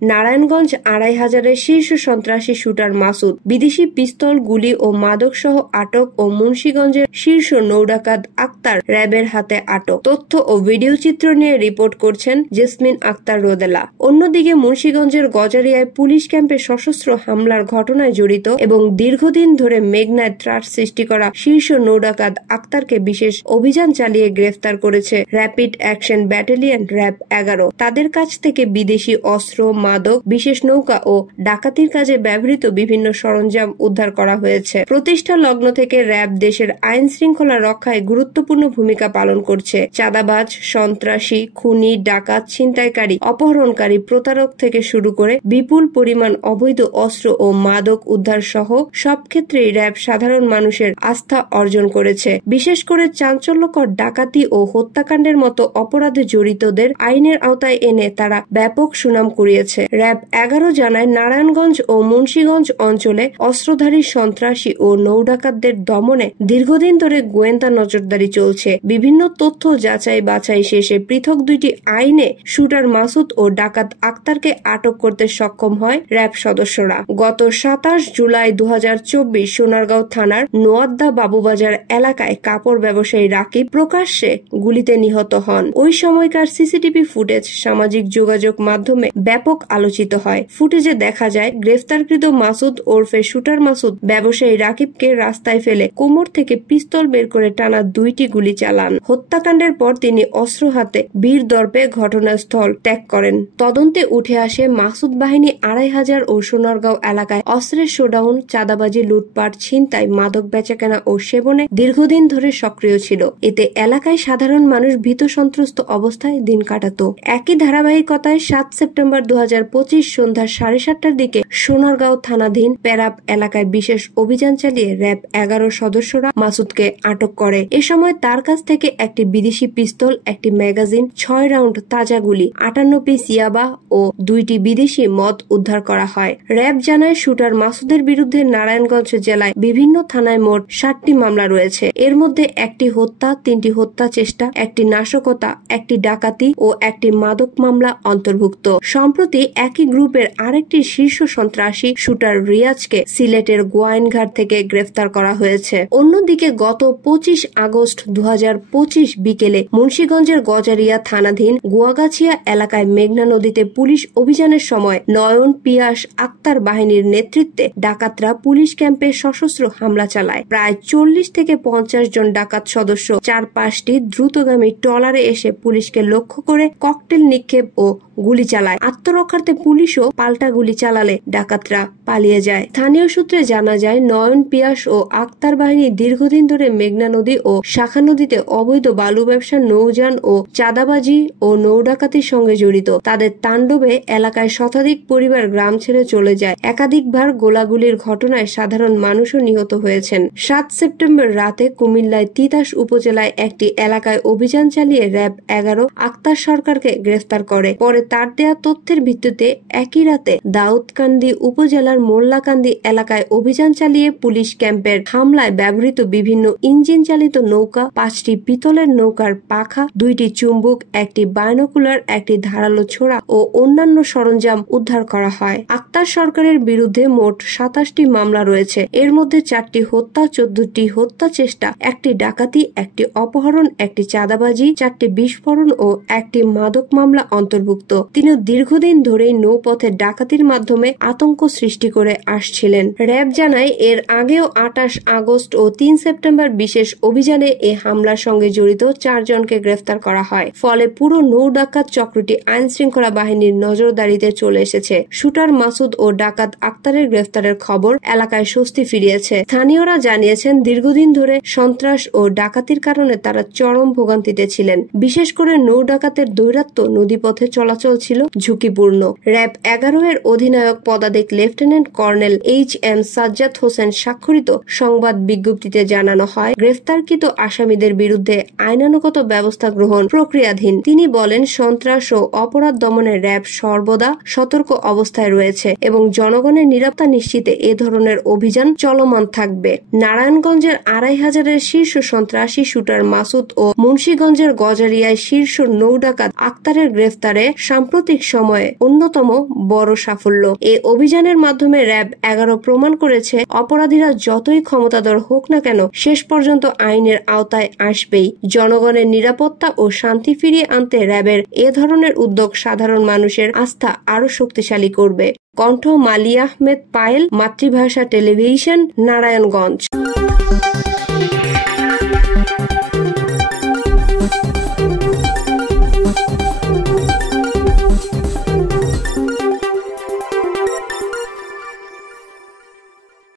নারায়ণগঞ্জ ২৫০০-এর শীর্ষ সন্ত্রাসী শুটার মাসুদ, বিদেশি পিস্তল, গুলি ও মাদক সহ আটক ও মুন্সিগঞ্জের শীর্ষ নৌডাকাত আক্তার র্যাবের হাতে আটক। তথ্য ও ভিডিও চিত্র নিয়ে রিপোর্ট করছেন জেসমিন আক্তার রোদেলা। অন্যদিকে মুন্সিগঞ্জের গজারিয়ায় পুলিশ ক্যাম্পে সশস্ত্র হামলার ঘটনায় জড়িত এবং দীর্ঘদিন ধরে মেঘনায় ত্রাস সৃষ্টি করা শীর্ষ নৌডাকাত আক্তারকে বিশেষ অভিযান চালিয়ে গ্রেফতার করেছে র্যাপিড অ্যাকশন ব্যাটালিয়ন র্যাব ১১। তাদের কাছ থেকে বিদেশি অস্ত্র, মাদক, বিশেষ নৌকা ও ডাকাতির কাজে ব্যবহৃত বিভিন্ন সরঞ্জাম উদ্ধার করা হয়েছে। প্রতিষ্ঠা লগ্ন থেকে র্যাব দেশের আইন শৃঙ্খলা রক্ষায় গুরুত্বপূর্ণ ভূমিকা পালন করছে। চাঁদাবাজ, সন্ত্রাসী, খুনি, ডাকাত, ছিনতাইকারী, অপহরণকারী, প্রতারক থেকে শুরু করে বিপুল পরিমাণ অবৈধ অস্ত্র ও মাদক উদ্ধার সহ সব ক্ষেত্রেই র্যাব সাধারণ মানুষের আস্থা অর্জন করেছে। বিশেষ করে চাঞ্চল্যকর ডাকাতি ও হত্যাকাণ্ডের মতো অপরাধে জড়িতদের আইনের আওতায় এনে তারা ব্যাপক সুনাম কুড়িয়েছে। র্যাব ১১ জানায়, নারায়ণগঞ্জ ও মুন্সিগঞ্জ অঞ্চলে অস্ত্রধারী সন্ত্রাসী ও নৌডাকাতদের দমনে দীর্ঘদিন ধরে গোয়েন্দা নজরদারি চলছে। বিভিন্ন তথ্য যাচাই বাছাই শেষে পৃথক দুইটি আইনে শুটার মাসুদ ও ডাকাত আক্তারকে আটক করতে সক্ষম হয় র্যাব সদস্যরা। গত ২৭ জুলাই ২০২৪ সোনারগাঁও থানার নোয়াদ্দা বাবুবাজার এলাকায় কাপড় ব্যবসায়ী রাকিব প্রকাশ্যে গুলিতে নিহত হন। ওই সময়কার সিসিটিভি ফুটেজ সামাজিক যোগাযোগ মাধ্যমে ব্যাপক আলোচিত হয়। ফুটেজে দেখা যায়, গ্রেফতারকৃত মাসুদ ওরফে শুটার মাসুদ ব্যবসায়ী রাকিবকে রাস্তায় ফেলে কোমর থেকে পিস্তল বের করে টানা ২টি গুলি চালান। হত্যাকাণ্ডের পর তিনি অস্ত্র হাতে বীর দর্পে ঘটনাস্থল ত্যাগ করেন। তদন্তে উঠে আসে, মাসুদ বাহিনী ২৫০০ ও সোনারগাঁও এলাকায় অস্ত্রের শোডাউন, চাঁদাবাজি, লুটপাট, ছিনতাই, মাদক বেচাকেনা ও সেবনে দীর্ঘদিন ধরে সক্রিয় ছিল। এতে এলাকায় সাধারণ মানুষ ভীত সন্ত্রস্ত অবস্থায় দিন কাটাত। একই ধারাবাহিকতায় ৭ সেপ্টেম্বর ২০২৫ সন্ধ্যা ৭:৩০টার দিকে সোনারগাঁও থানাধীন পেরাব এলাকায় বিশেষ অভিযান চালিয়ে র্যাব ১১ সদস্যরা মাসুদকে আটক করে। এ সময় তার কাছ থেকে একটি বিদেশি পিস্তল, একটি ম্যাগাজিন, ৬ রাউন্ড তাজা গুলি, ৫৮ পিস ইয়াবা ও ২টি বিদেশি মদ উদ্ধার করা হয়। র্যাব জানায়, শুটার মাসুদের বিরুদ্ধে নারায়ণগঞ্জ জেলায় বিভিন্ন থানায় মোট ৭টি মামলা রয়েছে। এর মধ্যে একটি হত্যা, ৩টি হত্যা চেষ্টা, একটি নাশকতা, একটি ডাকাতি ও একটি মাদক মামলা অন্তর্ভুক্ত। সম্প্রতি একই গ্রুপের আরেকটি শীর্ষ সন্ত্রাসী শুটার রিয়াজকে সিলেটের গোয়াইনঘাট থেকে গ্রেফতার করা হয়েছে। অন্যদিকে গত ২৫ আগস্ট ২০২৫ বিকেলে মুন্সিগঞ্জের গজারিয়া থানাধীন গুয়াগাছিয়া এলাকায় মেঘনা নদীতে পুলিশ অভিযানের সময় নয়ন, পিয়াস, আক্তার বাহিনীর নেতৃত্বে ডাকাতরা পুলিশ ক্যাম্পে সশস্ত্র হামলা চালায়। প্রায় ৪০ থেকে ৫০ জন ডাকাত সদস্য ৪-৫টি দ্রুতগামী ট্রলারে এসে পুলিশকে লক্ষ্য করে ককটেল নিক্ষেপ ও গুলি চালায়। আত্মরক্ষার্থে পুলিশও পাল্টা গুলি চালালে ডাকাতরা পালিয়ে যায়। স্থানীয় সূত্রে জানা যায়, নয়ন, পিয়াস ও আক্তার বাহিনী দীর্ঘদিন ধরে মেঘনা নদী ও শাখা নদীতে অবৈধ বালু ব্যবসা, নৌযান ও চাঁদাবাজি ও নৌডাকাতির সঙ্গে জড়িত। তাদের তাণ্ডবে এলাকায় শতাধিক পরিবার গ্রাম ছেড়ে চলে যায়। একাধিকবার গোলাগুলির ঘটনায় সাধারণ মানুষও নিহত হয়েছেন। ৭ সেপ্টেম্বর রাতে কুমিল্লায় তিতাস উপজেলায় একটি এলাকায় অভিযান চালিয়ে র্যাব ১১ আক্তার সরকারকে গ্রেফতার করে। পরে তার দেয়া তথ্যের ভিত্তিতে একই রাতে দাউদকান্দি উপজেলার মোল্লাকান্দি এলাকায় অভিযান চালিয়ে পুলিশ ক্যাম্পের হামলায় ব্যবহৃত বিভিন্ন ইঞ্জিন চালিত নৌকা, ৫টি পিতলের নৌকার পাখা, ২টি চুম্বক, একটি বাইনোকুলার, একটি ধারালো ছোরা ও অন্যান্য সরঞ্জাম উদ্ধার করা হয়। আক্তার সরকারের বিরুদ্ধে মোট ২৭টি মামলা রয়েছে। এর মধ্যে ৪টি হত্যা, ১৪টি হত্যা চেষ্টা, একটি ডাকাতি, একটি অপহরণ, একটি চাঁদাবাজি, ৪টি বিস্ফোরণ ও একটি মাদক মামলা অন্তর্ভুক্ত। তিনি দীর্ঘদিন ধরেই নৌপথে ডাকাতির মাধ্যমে আতঙ্ক সৃষ্টি করে আসছিলেন। র্যাব জানায়, এর আগেও ২৮ আগস্ট ও ৩ সেপ্টেম্বর বিশেষ অভিযানে এ হামলার সঙ্গে জড়িত ৪ জনকে গ্রেফতার করা হয়। ফলে পুরো নৌ ডাকাত চক্রটি আইন শৃঙ্খলা বাহিনীর নজরদারিতে চলে এসেছে। শুটার মাসুদ ও ডাকাত আক্তারের গ্রেফতারের খবর এলাকায় স্বস্তি ফিরিয়েছে। স্থানীয়রা জানিয়েছেন, দীর্ঘদিন ধরে সন্ত্রাস ও ডাকাতির কারণে তারা চরম ভোগান্তিতে ছিলেন। বিশেষ করে নৌ ডাকাতের দৈরাত্য নদীপথে চলাচল ছিল ঝুঁকিপূর্ণ। র্যাব ১১ এর অধিনায়ক পদাতিক lieutenant colonel HM. Sajjad Hossain স্বাক্ষরিত সংবাদ বিজ্ঞপ্তিতে জানানো হয়, গ্রেফতারকৃত আসামিদের বিরুদ্ধে আইনানুগত ব্যবস্থা গ্রহণ প্রক্রিয়াধীন। তিনি বলেন, সন্ত্রাস ও অপরাধ দমনে র্যাব সর্বদা সতর্ক অবস্থায় রয়েছে এবং জনগণের নিরাপত্তা নিশ্চিতে এ ধরনের অভিযান চলমান থাকবে। নারায়ণগঞ্জের ২৫০০-এর শীর্ষ সন্ত্রাসী শুটার মাসুদ ও মুন্সিগঞ্জের গজারিয়ায় শীর্ষ নৌ ডাকাত আক্তারের গ্রেফতারে সাম্প্রতিক সময়ে অন্যতম বড় সাফল্য। এই অভিযানের মাধ্যমে র্যাব 11 প্রমাণ করেছে অপরাধীরা যতই ক্ষমতাধর হোক না কেন শেষ পর্যন্ত আইনের আওতায় আসবেই। জনগণের নিরাপত্তা ও শান্তি ফিরিয়ে আনতে র্যাবের এ ধরনের উদ্যোগ সাধারণ মানুষের আস্থা আরো শক্তিশালী করবে। কণ্ঠ মালিয়া আহমেদ পায়েল, মাতৃভাষা টেলিভিশন, নারায়ণগঞ্জ।